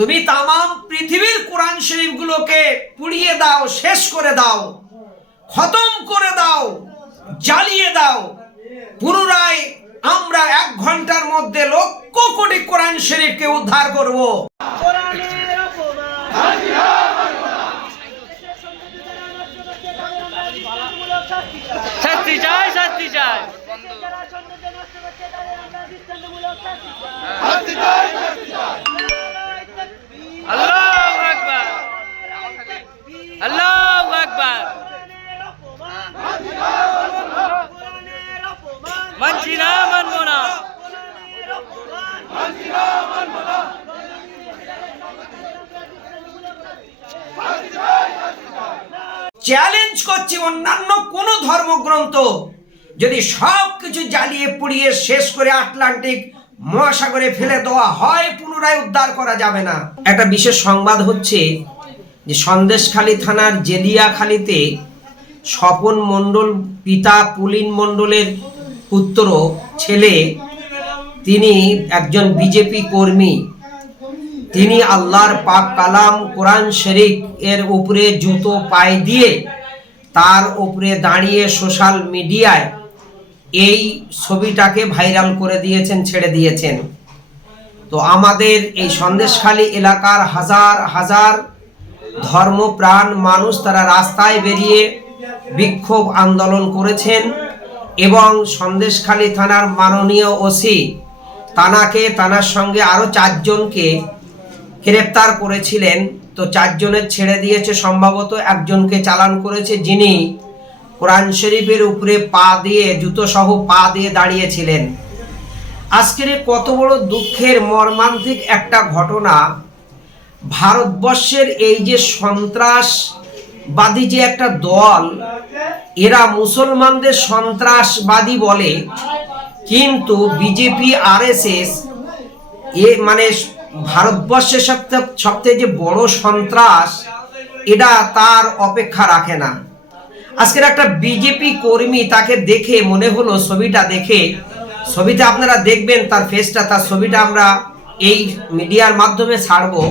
তুমি তামাম পৃথিবীর কোরআন শরীফগুলোকে পুড়িয়ে দাও, শেষ করে দাও, খতম করে দাও, জ্বালিয়ে দাও। পুনরায় আমরা 1 ঘন্টার মধ্যে লক্ষ কোটি কোরআন শরীফকে উদ্ধার করব। শাস্তি চাই, শাস্তি চাই। আল্লাহু আকবার, আল্লাহু আকবার। মানছি না, মানব না। চ্যালেঞ্জ করছি, অন্যান্য কোন ধর্মগ্রন্থ যদি সবকিছু জ্বালিয়ে পুড়িয়ে শেষ করে আটলান্টিক মহাসাগরে ফেলে দেওয়া হয়, পুনরায় উদ্ধার করা যাবে না। একটা বিশেষ সংবাদ হচ্ছে যে সন্দেশখালী থানার জেলিয়াখালীতে স্বপন মণ্ডল পিতা পুলিন মণ্ডলের পুত্র ছেলে, তিনি একজন বিজেপি কর্মী। তিনি আল্লাহর পাক কালাম কোরআন শরীফ এর উপরে জুতো পায়ে দিয়ে তার উপরে দাঁড়িয়ে সোশ্যাল মিডিয়ায় এই ছবিটাকে ভাইরাল করে দিয়েছেন, ছেড়ে দিয়েছেন। তো আমাদের এই সন্দেশখালী এলাকার হাজার হাজার ধর্মপ্রাণ মানুষ তারা রাস্তায় বেরিয়ে বিক্ষোভ আন্দোলন করেছেন এবং সন্দেশখালী থানার মাননীয় ওসি তানার সঙ্গে আরও 4 জনকে গ্রেপ্তার করেছিলেন। তো 4 জনের ছেড়ে দিয়েছে, সম্ভবত 1 জনকে চালান করেছে, যিনি কোরআন শরীফের উপরে পা দিয়ে জুতো সহ পা দিয়ে দাঁড়িয়েছিলেন। আজকের কত বড় দুঃখের মর্মান্তিক একটা ঘটনা। ভারতবর্ষের এই যে সন্ত্রাসবাদী যে একটা দল, এরা মুসলমানদের সন্ত্রাসবাদী বলে, কিন্তু বিজেপি আরএসএস মানে ভারতবর্ষের সবথেকে যে বড় সন্ত্রাস, এটা তার অপেক্ষা রাখে না। আজকের একটা বিজেপি কর্মী, তাকে দেখে মনে হলো, ছবিটা আপনারা দেখবেন, তার ফেসটা, তার ছবিটা আমরা এই মিডিয়ার মাধ্যমে ছাড়বো,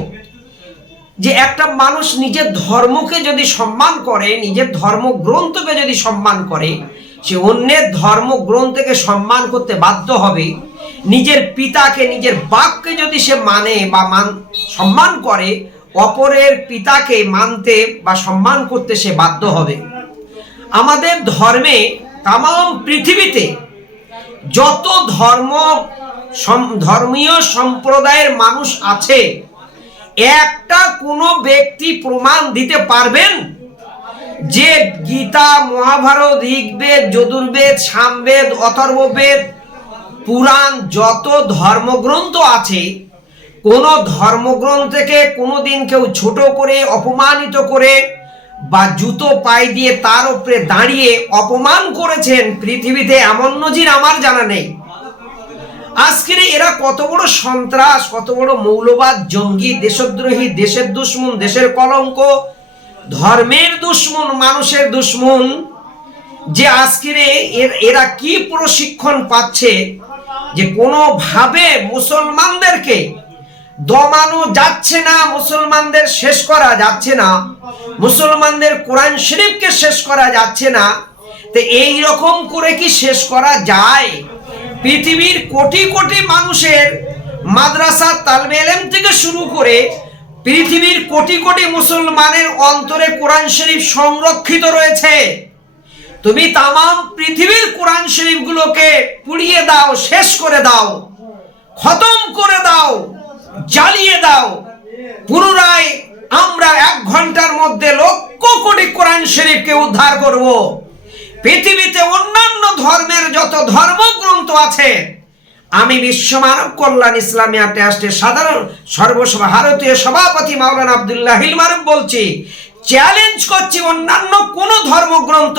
যে একটা মানুষ নিজের ধর্মকে যদি সম্মান করে, নিজের ধর্মগ্রন্থকে যদি সম্মান করে, সে অন্যের ধর্মগ্রন্থকে সম্মান করতে বাধ্য হবে। নিজের পিতাকে, নিজের বাপকে যদি সে মানে বা সম্মান করে, অপরের পিতাকে মানতে বা সম্মান করতে সে বাধ্য হবে। আমাদের ধর্মে, তামাম পৃথিবীতে যত ধর্মীয় সম্প্রদায়ের মানুষ আছে, একটা কোনো ব্যক্তি প্রমাণ দিতে পারবেন যে গীতা, মহাভারত, ঋগ্বেদ, যজুর্বেদ, সামবেদ, অথর্ববেদ, পুরাণ, যত ধর্মগ্রন্থ আছে, কোন ধর্মগ্রন্থকে কোনোদিন কেউ ছোট করে, অপমানিত করে বা জুতো পায়ে দিয়ে তার উপরে দাঁড়িয়ে অপমান করেছেন পৃথিবীতে এমন নজির আমার জানা নেই। আজকের এরা কত বড় সন্ত্রাস, কত বড় মৌলবাদ, জঙ্গি, দেশদ্রোহী, দেশের দুশ্মন, দেশের কলঙ্ক, ধর্মের দুশ্মন, মানুষের দুশ্মন, যে আজকের এরা কি প্রশিক্ষণ পাচ্ছে যে কোনোভাবে মুসলমানদেরকে দমানো যাচ্ছে না, মুসলমানদের শেষ করা যাচ্ছে না, মুসলমানদের কোরআন শরীফকে শেষ করা যাচ্ছে না। তো এই রকম করে কি শেষ করা যায়? পৃথিবীর কোটি কোটি মানুষের মাদ্রাসা, তালবে ইলম থেকে শুরু করে পৃথিবীর কোটি কোটি মুসলমানের অন্তরে কোরআন শরীফ সংরক্ষিত রয়েছে। তুমি তামাম পৃথিবীর কোরআন শরীফগুলোকে পুড়িয়ে দাও, শেষ করে দাও, খতম করে দাও, জ্বালিয়ে দাও। পুনরায় আমরা 1 ঘন্টার মধ্যে লক্ষ কোটি কোরআন শরীফকে উদ্ধার করব। পৃথিবীতে অন্যান্য ধর্মের যত ধর্মগ্রন্থ আছে, আমি বিশ্ব মানব কল্যাণ ইসলামিয়া ট্রাস্টের সাধারণ সর্বভারতীয় সভাপতি মাওলানা আব্দুল্লাহ হিলমারুফ বলছি, চ্যালেঞ্জ করছি, অন্যান্য কোন ধর্মগ্রন্থ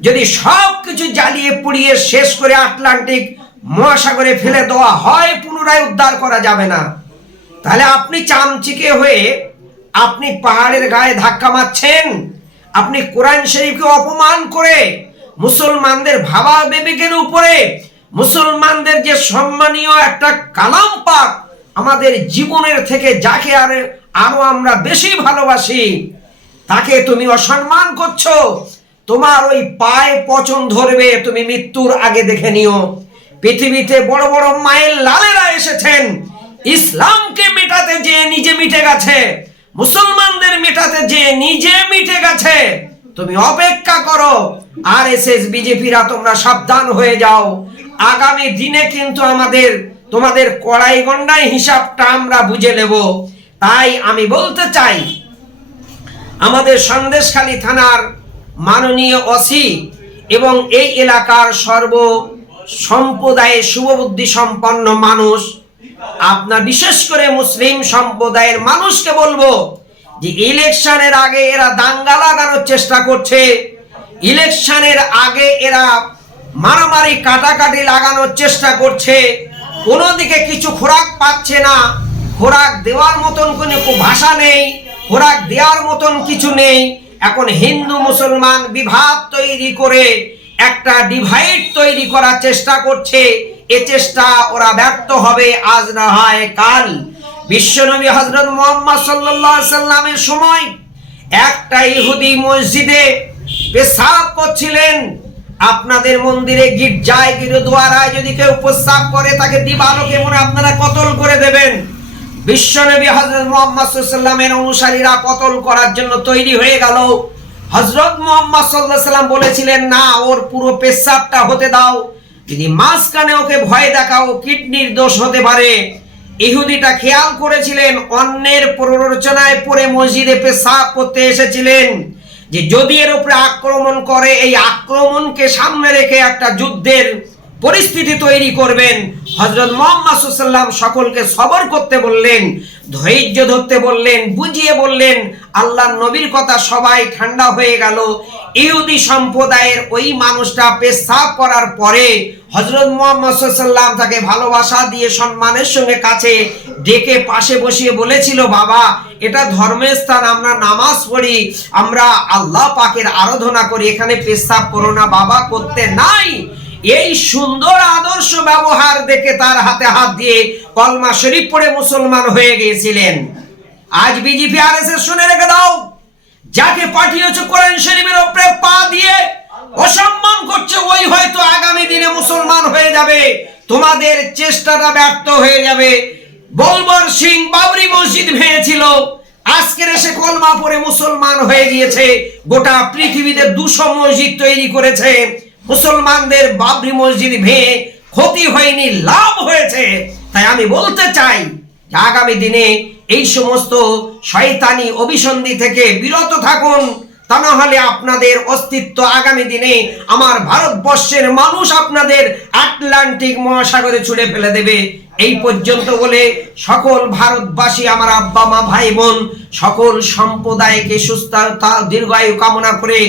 যদি সবকিছু জ্বালিয়ে পুড়িয়ে শেষ করে আটলান্টিক মহাসাগরে ফেলে দেওয়া হয়, পুনরায় উদ্ধার করা যাবে না। তাহলে আপনি চামচিকে হয়ে আপনি পাহাড়ের গায়ে ধাক্কা মারছেন, আপনি কোরআন শরীফকে অপমান করে মুসলমানদের ভাবা বিবেকের উপরে, মুসলমানদের যে সম্মানীয় একটা কালাম পাক আমাদের জীবনের থেকে যাকে আরো আমরা বেশি ভালোবাসি তাকে তুমি অসম্মান করছো, তোমার ওই পায়ে পচন ধরবে, তুমি মৃত্যুর আগে দেখে নিও। পৃথিবীতে বড় বড় মায়ের লালেরা এসেছেন, ইসলামকে মেটাতে যে নিজে মিটে গেছে, মুসলমানদের মেটাতে যে নিজে মিটে গেছে। তুমি অপেক্ষা করো, আরএসএস বিজেপিরা তোমরা সাবধান হয়ে যাও। আগামী দিনে কিন্তু তোমাদের কড়াই গন্ডাই হিসাবটা আমরা বুঝে নেব। তাই আমি বলতে চাই, আমাদের সন্দেশখালী থানার মাননীয় ওসি এবং এই এলাকার সর্ব সম্প্রদায়ের শুভবুদ্ধি সম্পন্ন মানুষ, আপনার বিশেষ করে মুসলিম সম্প্রদায়ের মানুষকে বলবো যে ইলেকশনের আগে এরা দাঙ্গা লাগানোর চেষ্টা করছে, ইলেকশনের আগে এরা মারামারি কাটাকাটি লাগানোর চেষ্টা করছে। কোনো দিকে কিছু খোরাক পাচ্ছে না, খোরাক দেওয়ার মতন কোনো ভাষা নেই, খোরাক দেওয়ার মতন কিছু নেই। এখন হিন্দু মুসলমান বিভাগ তৈরি করে একটা ডিভাইড তৈরি করার চেষ্টা করছে। এ চেষ্টা ওরা ব্যর্থ হবে, আজ না হয় কাল। বিশ্বনবী হযরত মুহাম্মদ সাল্লাল্লাহু আলাইহি সাল্লামের সময় একটা ইহুদি মসজিদে পেশাব করছিলেন। আপনাদের মন্দিরে গির্জায় গুরুদুয়ারায় যদি কেউ প্রস্রাব করে তাকে দিবালোকে মনে আপনারা কতল করে দেবেন। বিশ্বনবী হযরত মুহাম্মদ সাল্লাল্লাহু আলাইহি সাল্লামের অনুসারীরা কতল করার জন্য তৈরি হয়ে গেল। হযরত মুহাম্মদ সাল্লাল্লাহু আলাইহি সাল্লাম বলেছিলেন, না, ওর পুরো পেশাবটা হতে দাও, যদি মাঝখানে ওকে ভয় দেখাও কিডনির দোষ হতে পারে। ইহুদিটা খেয়াল করেছিলেন, অন্যের প্ররোচনায় পড়ে মসজিদে পেশাব করতে এসেছিলেন, যে যদি এর উপরে আক্রমণ করে এই আক্রমণকে সামনে রেখে একটা যুদ্ধের পরিস্থিতি তৈরি করবেন। হযরত মুহাম্মদ সাল্লাল্লাহু আলাইহি সাল্লাম সকলকে সবর করতে বললেন, ধৈর্য ধরতে বললেন, বুঝিয়ে বললেন। আল্লাহর নবীর কথা সবাই ঠান্ডা হয়ে গেল। ইহুদি সম্প্রদায়ের ওই মানুষটা পেশাব করার পরে হযরত মুহাম্মদ সাল্লাল্লাহু আলাইহি সাল্লাম তাকে ভালোবাসা দিয়ে সম্মানের সঙ্গে কাছে ডেকে পাশে বসিয়ে বলেছিল, বাবা, এটা ধর্মের স্থান, আমরা নামাজ পড়ি, আমরা আল্লাহ পাকের আরাধনা করি, এখানে পেশাব করো না বাবা, করতে নাই। এই সুন্দর আদর্শ ব্যবহার দেখে তার হাতে হাত দিয়ে কলমা শরীফ পড়ে মুসলমান হয়ে গিয়েছিলেন। আজ বিজেপি আরএসএস শুনে রেখে দাও, যাকে পাঠিয়েছে কোরআন শরীফের উপরে পা দিয়ে অসম্মান করছে, ওই হয়তো আগামী দিনে মুসলমান হয়ে যাবে। তোমাদের চেষ্টাটা ব্যর্থ হয়ে যাবে। বলবর সিং বাবরি মসজিদ ভেঙেছিল, আজকের এসে কলমা পড়ে মুসলমান হয়ে গিয়েছে। গোটা পৃথিবীতে 200 মসজিদ তৈরি করেছে, মুসলমানদের বাবরি মসজিদ ভেঙে ক্ষতি হয়নি, লাভ হয়েছে। তাই আমি বলতে চাই যে আগামী দিনে এই সমস্ত শয়তানি অভিসন্ধি থেকে বিরত থাকুন, তা না হলে আপনাদের অস্তিত্ব আগামী দিনে আমার ভারতবর্ষের মানুষ আপনাদের আটলান্টিক মহাসাগরে ছুঁড়ে ফেলে দেবে। এই পর্যন্ত বলে সকল ভারতবাসী, আমার আব্বা মা ভাই বোন, সকল সম্প্রদায়কে সুস্থতা দীর্ঘায়ু কামনা করে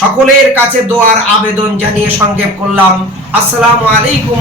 সকলের কাছে দোয়ার আবেদন জানিয়ে সংক্ষেপ করলাম। আসসালামু আলাইকুম।